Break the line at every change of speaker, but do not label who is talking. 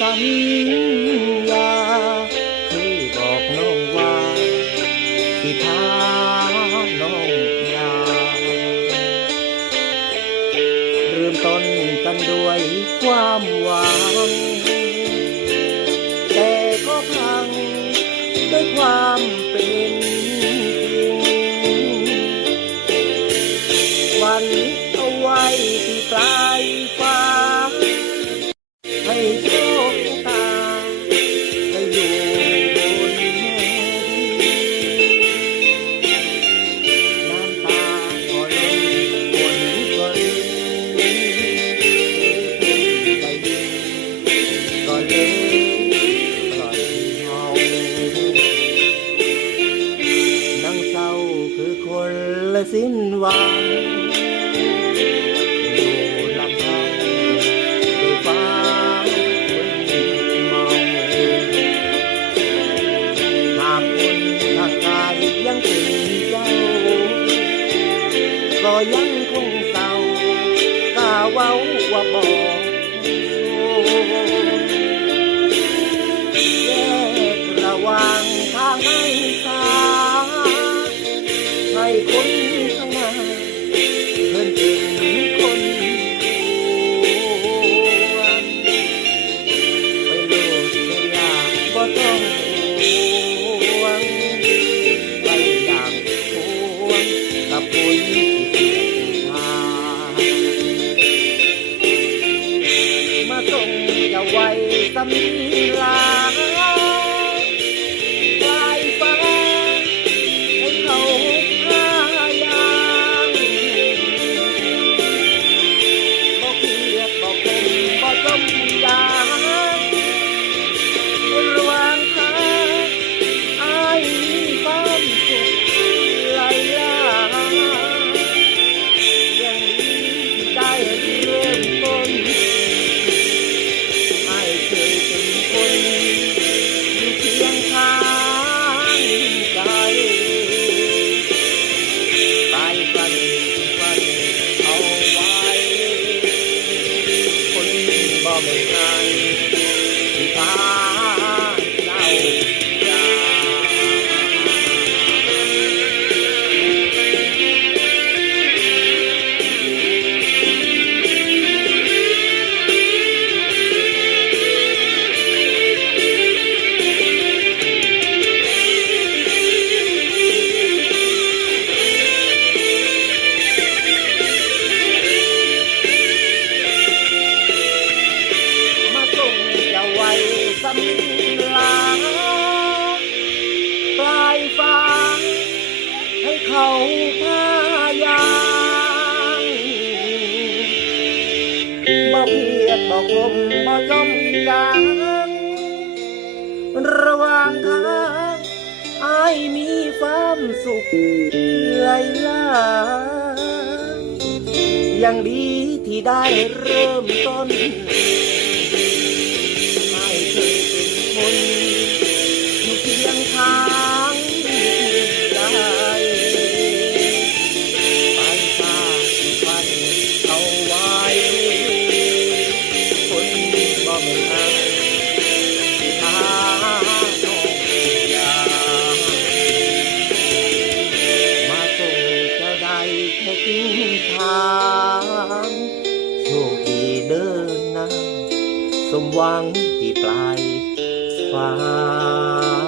สัญญาเคยบอกน้องว่าสิพาน้องยาเริ่มต้นกันด้วยความหวัง แต่ก็พังด้วยความเป็นจริงวันเอาไว้ที่ปลายฟ้า ละสิ้นหวังอยู่ลำพังด้วยฟ้าเมาหากคนทางกายยังเป็นเจ้า ก็ยังคงเศร้ากล้าเว้าว่าบอกแยกระหว่างทางให้สาให้คน มาส่งอย่าไว้สำลา บ่ไม่นายที่พาเจ้า สำลาปลายฟ้าให้เขาพายางบ่เพียดบ่คมบ่จมยางระหว่างทางอายมีความสุขไหลล่ายังดีที่ได้เริ่มต้น สมหวังที่ปลายฟ้า